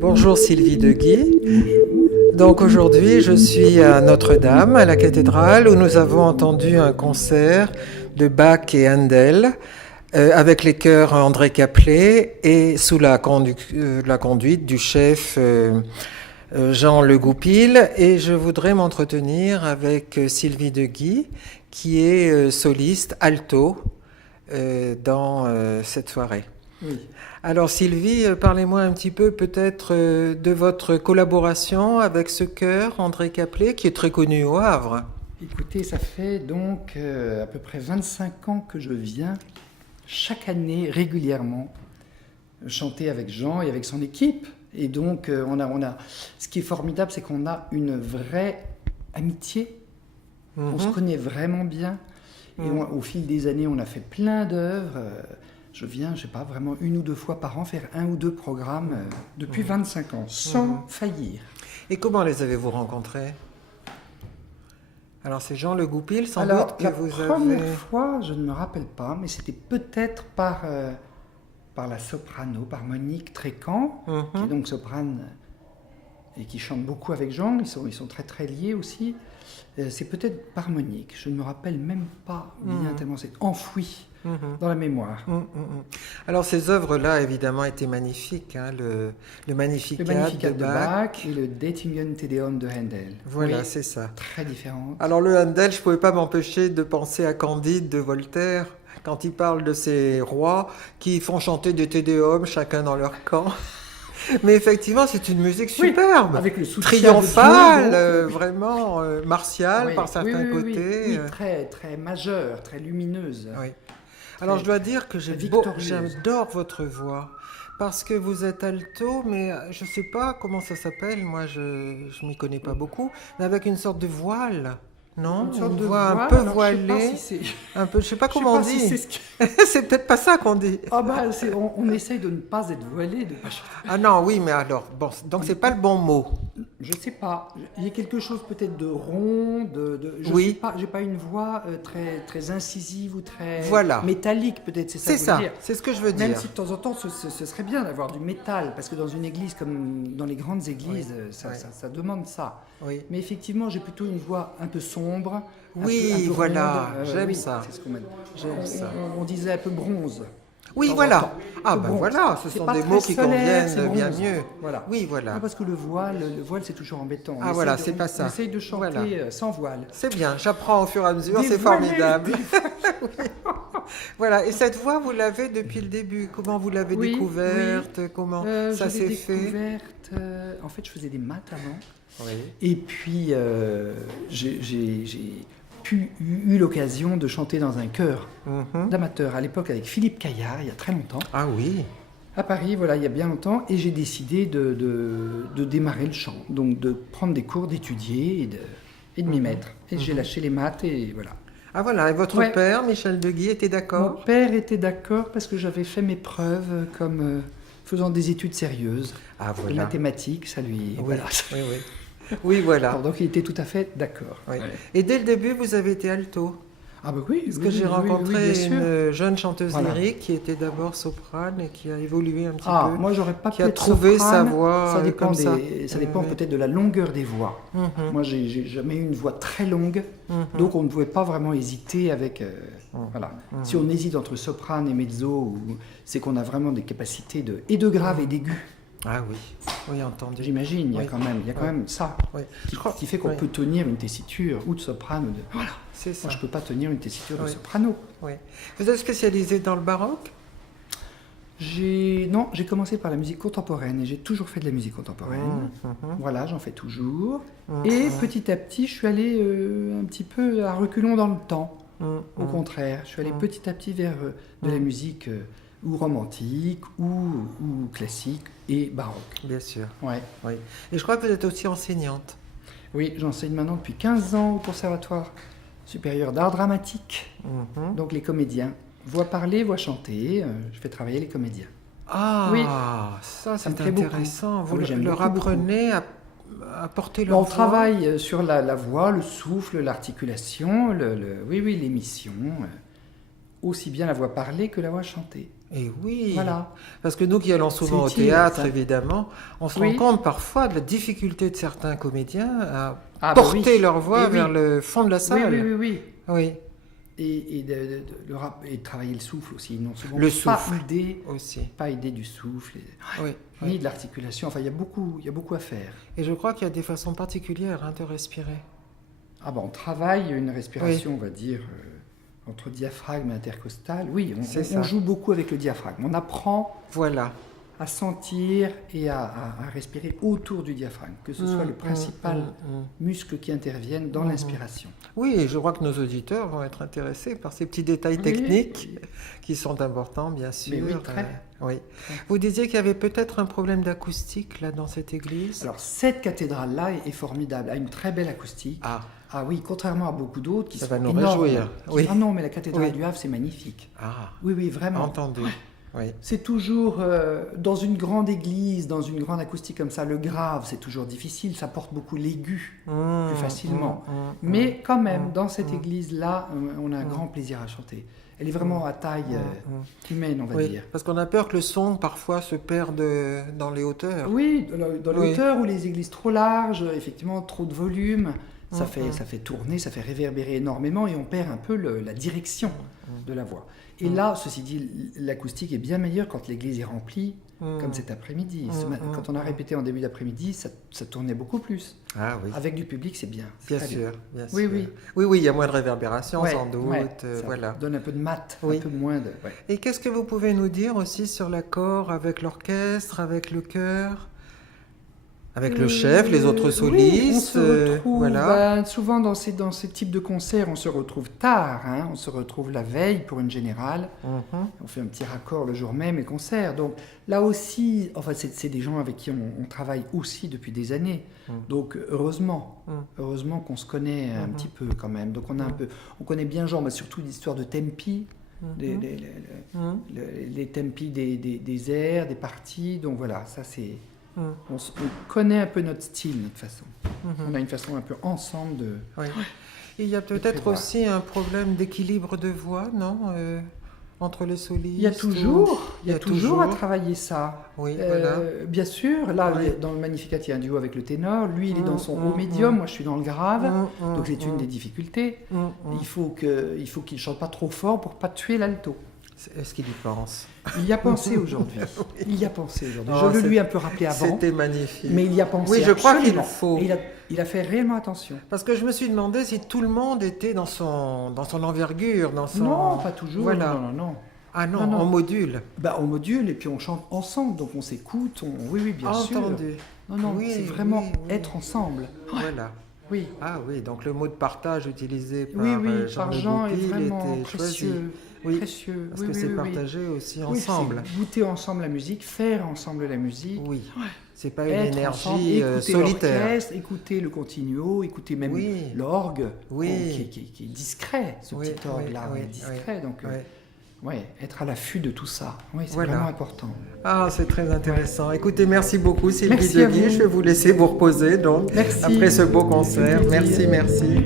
Bonjour Sylvie Deguy. Donc aujourd'hui, je suis à Notre-Dame, à la cathédrale, où nous avons entendu un concert de Bach et Handel avec les chœurs André Caplet et sous la conduite du chef Jean Le Goupil. Et je voudrais m'entretenir avec Sylvie Deguy, qui est soliste alto dans cette soirée. Oui. Alors Sylvie, parlez-moi un petit peu peut-être de votre collaboration avec ce chœur André Caplet qui est très connu au Havre. Écoutez, ça fait donc à peu près 25 ans que je viens chaque année régulièrement chanter avec Jean et avec son équipe. Et donc ce qui est formidable, c'est qu'on a une vraie amitié. On se connaît vraiment bien. Et au fil des années, on a fait plein d'œuvres. Je viens, je sais pas, vraiment 1 ou 2 fois par an faire 1 ou 2 programmes depuis 25 ans, sans faillir. Et comment les avez-vous rencontrés? Alors c'est Jean Le Goupil sans Alors, doute que la vous première avez... fois, je ne me rappelle pas, mais c'était peut-être par la soprano, par Monique Trécan, qui est donc soprane et qui chante beaucoup avec Jean. Ils sont très très liés aussi. C'est peut-être par Monique. Je ne me rappelle même pas bien, tellement c'est enfoui dans la mémoire. Alors ces œuvres-là, évidemment, étaient magnifiques. Hein, le Magnificat, Le Magnificat de de Bach. Bach et le Dettingen Te Deum de Handel. Voilà, Oui, c'est ça. très différent. Alors le Handel, je ne pouvais pas m'empêcher de penser à Candide de Voltaire, quand il parle de ces rois qui font chanter des Te Deum, chacun dans leur camp. Mais effectivement, c'est une musique Oui, superbe, avec le soutien triomphale, de Dieu, vraiment martiale Oui, par certains oui, côtés. Oui, très, très majeure, très lumineuse. Oui. Alors je dois dire que victorieuse. j'adore votre voix, parce que vous êtes alto, mais je ne sais pas comment ça s'appelle, moi je ne m'y connais pas beaucoup, mais avec une sorte de voile. Non, Une sorte de voix un voile, peu alors je sais pas voilée, si c'est- un peu, je sais pas Je sais comment on pas si dit. c'est ce que- C'est peut-être pas ça qu'on dit. Ah bah, on essaye de ne pas être voilé, de pas chanter. Ah non, oui, mais alors, bon, donc c'est pas le bon mot. Je sais pas. Il y a quelque chose peut-être de rond, je Oui. sais pas. J'ai pas une voix très très incisive ou très Voilà. métallique peut-être. C'est ça. C'est que vous ça, voulez dire. c'est ce que je veux Même dire. si de temps en temps ce serait bien d'avoir du métal, parce que dans une église comme dans les grandes églises, ça demande ça. Oui. Mais effectivement, j'ai plutôt une voix un peu sombre. Oui, un peu voilà, ronde, j'aime oui, ça. C'est ce qu'on m'a dit. J'aime ça. On disait un peu bronze. Oui, De temps en voilà. temps. Ah Le ben bronze. voilà, ce C'est sont pas des très mots qui solaire, c'est conviennent bien bronze. mieux. Voilà. Oui, voilà. Ah, parce que le voile c'est toujours embêtant. Ah, voilà, c'est pas ça. On essaye de chanter Voilà. sans voile. C'est bien, j'apprends au fur et à mesure, c'est Dévoilé, formidable. Oui. Voilà, et cette voix, vous l'avez depuis le début. Comment vous l'avez Oui, découverte? Comment ça Je l'ai s'est fait? découverte. En fait, je faisais des maths avant. Oui. Et puis, j'ai eu l'occasion de chanter dans un chœur d'amateurs à l'époque avec Philippe Caillard, il y a très longtemps. Ah oui. À Paris, voilà, il y a bien longtemps, et j'ai décidé de démarrer le chant, donc de prendre des cours, d'étudier et de m'y mettre. Et j'ai lâché les maths et voilà. Ah voilà, et votre Ouais. père, Michel Deguy, était Mon d'accord? père était d'accord parce que j'avais fait mes preuves comme faisant des études sérieuses. Ah Les voilà. mathématiques, ça lui... Oui, Voilà. oui, oui. Oui, voilà. Alors, donc il était tout à fait d'accord. Oui. Ouais. Et dès le début, vous avez été alto. Ah bah oui, Parce oui, que j'ai oui, oui, rencontré bien sûr. une jeune chanteuse Voilà. lyrique qui était d'abord soprane et qui a évolué un petit Ah, peu. moi j'aurais pas qui pu a être trouvé soprane. sa voix, Ça dépend, comme ça. ça dépend Oui. peut-être de la longueur des voix. Mhm. Moi j'ai jamais eu une voix très longue, donc on ne pouvait pas vraiment hésiter avec... Voilà. Si on hésite entre soprane et mezzo, c'est qu'on a vraiment des capacités et de grave et d'aigu. Ah oui, oui, entendu. J'imagine, il y a Oui. quand même ça Oui. qui fait qu'on oui. peut tenir une tessiture ou de soprane ou de... Voilà. C'est ça. Moi, je peux pas tenir une tessiture de Oui. soprano. Oui. Vous êtes spécialisé dans le baroque? J'ai commencé par la musique contemporaine et j'ai toujours fait de la musique contemporaine. Voilà, j'en fais toujours. Et petit à petit, je suis allé un petit peu à reculons dans le temps. Au contraire, je suis allé petit à petit vers de la musique ou romantique ou classique et baroque. Bien sûr. Ouais. Oui. Et je crois que vous êtes aussi enseignante. Oui, j'enseigne maintenant depuis 15 ans au Conservatoire supérieur d'art dramatique. Donc les comédiens. Voix parler, voix chanter, je fais travailler les comédiens. Ah, Oui. ça me c'est plaît beaucoup. intéressant. Vous Ah oui, j'aime leur beaucoup, apprenez à porter leur On voix. travaille sur la voix, le souffle, l'articulation, oui, l'émission. aussi bien la voix parlée que la voix chantée. Et oui, Voilà. parce que nous qui allons souvent au C'est utile, théâtre, ça. évidemment, on se Oui. rend compte parfois de la difficulté de certains comédiens à Ah, bah porter oui. leur voix Et oui. vers le fond de la Oui, salle. oui, oui, oui. Oui, Et et de travailler le souffle aussi. Ils n'ont souvent Le pas souffle. idée, aussi. pas idée du souffle, Oui, ni oui. de l'articulation. Enfin, il y a beaucoup à faire. Et je crois qu'il y a des façons particulières de respirer. Ah ben, on travaille une respiration, on va dire, entre diaphragme et intercostal. Oui, C'est on ça. joue beaucoup avec le diaphragme. On apprend Voilà. à sentir et à respirer autour du diaphragme, que ce soit le principal muscle qui intervienne dans l'inspiration. Oui, et je crois que nos auditeurs vont être intéressés par ces petits détails Oui, techniques oui. qui sont importants, bien sûr. Mais oui, très. Oui. Vous disiez qu'il y avait peut-être un problème d'acoustique là dans cette église. Alors, cette cathédrale-là est formidable, a une très belle acoustique. Ah, Ah oui, contrairement à beaucoup d'autres qui Ça sont va nous énormes. réjouir. Oui. Ah non, mais la cathédrale Oui. du Havre, c'est magnifique. ah, Oui, oui, vraiment. entendu. Oui. C'est toujours dans une grande église, dans une grande acoustique comme ça, le grave, c'est toujours difficile, ça porte beaucoup l'aigu plus facilement. Mais quand même, dans cette église-là, on a un grand plaisir à chanter. Elle est vraiment à taille humaine, on va Oui, dire. parce qu'on a peur que le son parfois se perde dans les hauteurs. Oui, dans les Oui. hauteurs ou les églises trop larges, effectivement, trop de volume, ça fait tourner, ça fait réverbérer énormément et on perd un peu la direction de la voix. Et là, ceci dit, l'acoustique est bien meilleure quand l'église est remplie, comme cet après-midi. Quand on a répété en début d'après-midi, ça tournait beaucoup plus. Ah oui. Avec du public, c'est bien. C'est Bien très sûr, bien. bien Oui, sûr. oui. Oui, oui, il y a moins de réverbération Ouais, sans doute. ouais, ça Voilà. donne un peu de mat, Oui. un peu moins de... ouais. Et qu'est-ce que vous pouvez nous dire aussi sur l'accord avec l'orchestre, avec le chœur, avec le chef, les autres solistes? Oui, on se retrouve, voilà. souvent dans ces types de concerts, on se retrouve tard, hein, on se retrouve la veille pour une générale, on fait un petit raccord le jour même et concert. Donc là aussi, enfin, c'est des gens avec qui on travaille aussi depuis des années. Donc heureusement qu'on se connaît un petit peu quand même. Donc on connaît bien genre, mais surtout l'histoire de tempi. Les tempi des airs, des parties, donc voilà, ça c'est... On connaît un peu notre style, notre façon. On a une façon un peu ensemble de... Oui. Et il y a peut-être prévoir. aussi un problème d'équilibre de voix, non entre les solistes. Il y a toujours à travailler ça. Oui, voilà. Bien sûr, là, Oui. dans le Magnificat, il y a un duo avec le ténor. Lui, il est dans son haut médium, moi je suis dans le grave. Donc c'est une des difficultés. Il faut qu'il ne chante pas trop fort pour ne pas tuer l'alto. Est-ce qu'il y pense? Il y a pensé aujourd'hui. Il y a pensé aujourd'hui. Oh, Je le lui ai un peu rappelé avant. C'était magnifique. Mais il y a pensé. Oui, je crois qu'il absolument. faut. Et il a fait réellement attention. Parce que je me suis demandé si tout le monde était dans son envergure, dans son... Non, pas toujours. Voilà. Non. Ah non, Non. en module. Bah, on module et puis on chante ensemble, donc on s'écoute. Oui, bien sûr. Entendu. Non, Oui, c'est vraiment oui, oui. être ensemble. Voilà. Oui. Ah oui, donc le mot de partage utilisé par Oui, Jean par de Jean est Goupil vraiment était choisi. précieux. Oui, Précieux. parce Oui, que oui, c'est oui, partagé aussi oui, ensemble. c'est goûter ensemble la musique, faire ensemble la musique. Oui, c'est pas une Être ensemble, énergie écouter solitaire. l'orchestre, écouter le continuo, écouter même Oui. l'orgue, Oui. qui est discret, ce Oui, petit orgue-là, oui, est oui, discret. Donc, oui. être à l'affût de tout ça, oui, c'est Voilà. vraiment important. Ah, c'est très intéressant. Écoutez, merci beaucoup Sylvie Merci à Deguy. vous. Je vais vous laisser vous reposer donc Merci. après ce beau concert. Ça fait plaisir. Merci.